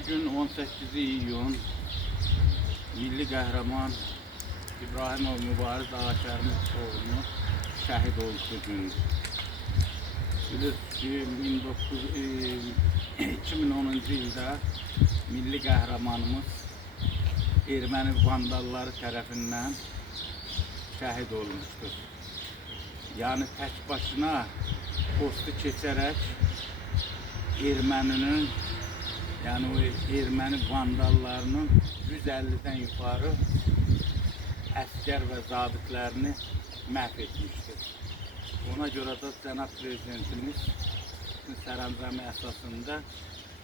Bugün 18 iyun milli qəhrəman İbrahimov Mübariz Ağaçərimiz oğlunun şəhid olduğu gündür. Bilirsiniz ki, 2010-cu ildə milli qəhrəmanımız erməni vandalları tərəfindən şəhid olmuşdur. Yani tək başına postu keçərək erməninin, yani o erməni vandallarının 150'den yukarı əskər və zabitlərini məhv etmiştir. Ona görə də Cənab Prezidentimiz sərəncamı əsasında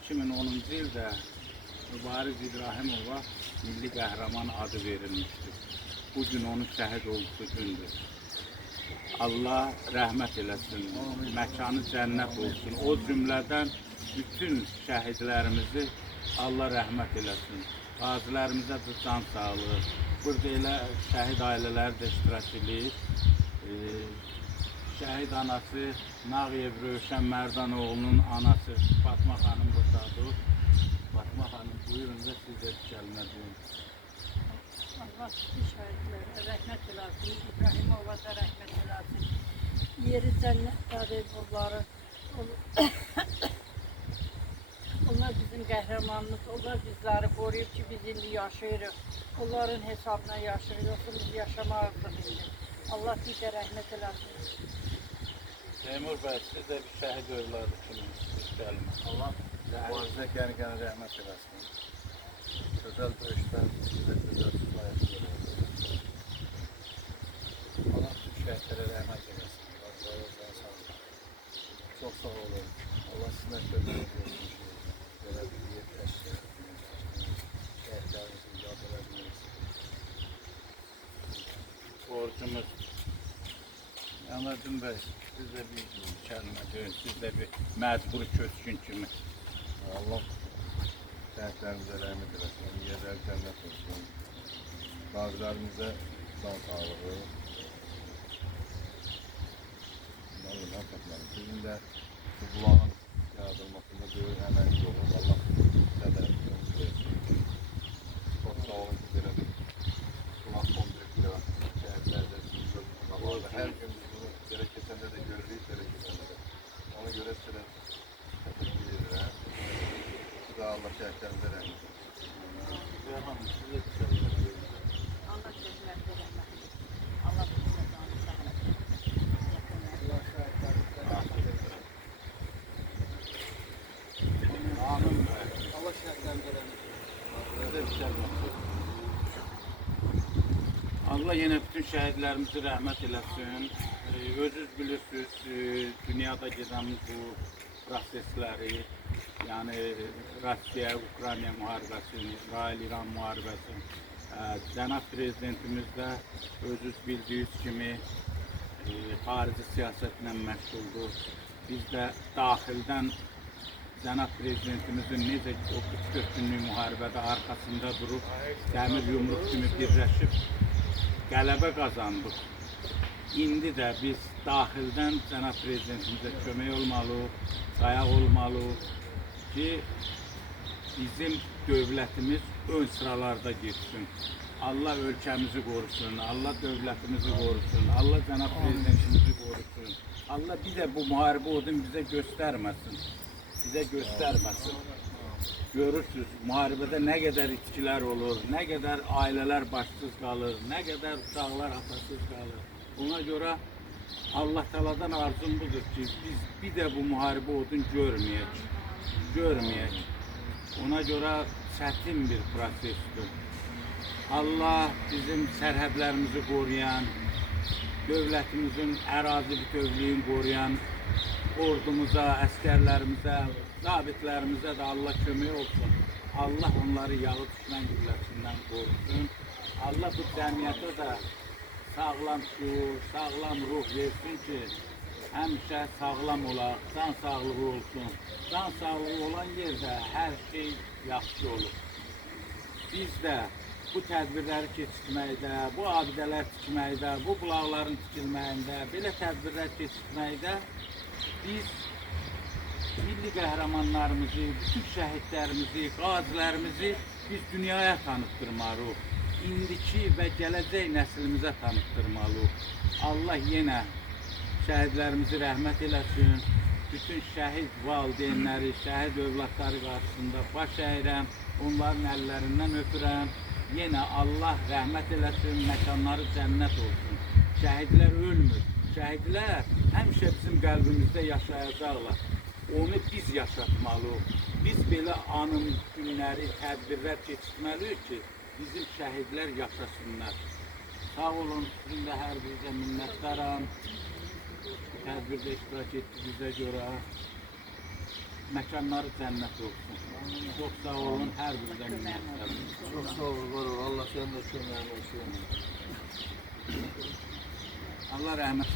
2010-cu ildə Mübariz İbrahimova milli qəhrəman adı verilmiştir. Bugün onun şəhid olduğu gündür. Allah rəhmət eləsin, məkanı cənnət olsun. O cümlədən bütün şəhidlərimizi Allah rəhmət eləsin. Qazilərimizə də can sağlığı. Burada elə şəhid ailələri də iştirak edir. Şəhid anası Nağıyev Rövşən Mərdanoğlu'nun anası Fatma xanım buradadır. Fatma xanım, buyurun da siz də kəlmə deyin. Allah şəhidlərə rəhmət eləsin, İbrahimova da rəhmət eləsin. Yeri cənnətdədir bunları. Onlar bizim qəhrəmanımız, onlar bizləri qoruyub ki, biz indi yaşayırıq. Onların hesabına yaşayırıq, yoxsa biz yaşamarıq indi. Allah bizə rəhmət eləsin. Teymur bəy, siz də bir şəhid övladı kimi gəlmə. Allah mübarizə qəni rəhmət eləsin. Gözəl döyüşdən sizə gözəl sayət verir. Allah tüm şəhidlərə rəhmət eləsin. Çox sağ olun. Allah sizə kömək edir. Belə bir yer təşkil etdiniz. Şəhidlərinizi yad ediniz. Borcumuz. Anladım bəy, siz də bir kəlmə deyin, siz də bir məcbur köçkün kimi. Allah şəhidlərimizə rəhmət eləsin. Yerləri cənnət olsun. Qazilərimizə can sağlığı. Sizin də bu bulağın yaradılmasında böyük əməli olur. Allah qədərinizi versin. Çox sağ olun ki, belə bir bulaq kompleksli şəhidlərdə sizin qabalarda. Hər gün biz bunu belə keçəndə də görürük, belə keçəndə də. Ona görə sizə təşəkkür edirəm. Sizə Allah şəhidlərimizə rəhmət etsin. Rəhman, siz də kəlmə deyin. Allah şəhidlərə rəhmət eləsin. Allah bizə canı sağ eləsin. Allah şəhidlərimizə rəhmət etsin. Amin bəy. Allah şəhidlərimizə rəhmət etsin. Siz də bir kəlmə deyin. Allah yine bütün şəhidlərimizi rəhmət eləsin. Özünüz bilirsiniz, dünyada gedən bu prosesləri, yani Rusiya-Ukrayna müharibəsi, İsrail-İran müharibəsi, Cənab Prezidentimiz də özünüz bildiyiniz kimi xarici siyasətlə məşğuldur. Biz də daxildən Cənab Prezidentimizin necə o 44 günlük müharibədə arkasında durub, dəmir yumruq kimi birləşib qələbə qazandıq. İndi də biz daxildən Cənab Prezidentimizə kömək olmalıyıq, qayaq olmalıyıq ki, bizim dövlətimiz ön sıralarda getsin. Allah ölkəmizi qorusun, Allah dövlətimizi qorusun, Allah Cənab Prezidentimizi qorusun. Allah bir də bu müharibə odun bizə göstərməsin. Bizə göstərməsin. Görürsünüz, müharibədə nə qədər itkilər olur, nə qədər ailələr başsız qalır, nə qədər uşaqlar atasız qalır. Ona görə Allah Teala'dan arzum budur ki, biz bir də bu müharibə odun görməyək. Ona görə çətin bir prosesdir. Allah bizim sərhədlərimizi qoruyan, dövlətimizin ərazi bütövlüyünü qoruyan ordumuza, əskərlərimizə, zabitlərimizə də Allah kömək olsun. Allah onları yağı düşmən gülləsindən qorusun. Allah bu cəmiyyətə də sağlam şuur, sağlam ruh versin ki, həmişə sağlam olaq, can sağlığı olsun. Can sağlığı olan yerdə hər şey yaxşı olur. Biz də bu tədbirləri keçirməkdə, bu abidələr tikməkdə, bu bulaqların tikilməyində, belə tədbirlər keçirməkdə biz milli qəhrəmanlarımızı, bütün şəhidlərimizi, qazilərimizi biz dünyaya tanıtdırmalıyıq. İndiki və gələcək nəslimizə tanıtdırmalıyıq. Allah yenə şəhidlərimizi rəhmət eləsin. Bütün şəhid valideynləri, şəhid övladları qarşısında baş əyirəm, onların əllərindən öpürəm. Yenə Allah rəhmət eləsin, məkanları cənnət olsun. Şəhidlər ölmür. Şəhidlər həmişə bizim qəlbimizdə yaşayacaqlar. Onu biz yaşatmalıyıq. Biz belə anım, günləri, tədbirlər keçirməliyik ki, bizim şəhidlər yaşasınlar. Sağ olun, sizin də hər birinizə minnətdaram. Tədbirdə iştirak etdiyinizə görə məkanları cənnət olsun. Çox sağ olun, hər birinizə minnətdaram. Çok sağ ol, var ol. Allah senin de köməyini olsun. Allah rəhmət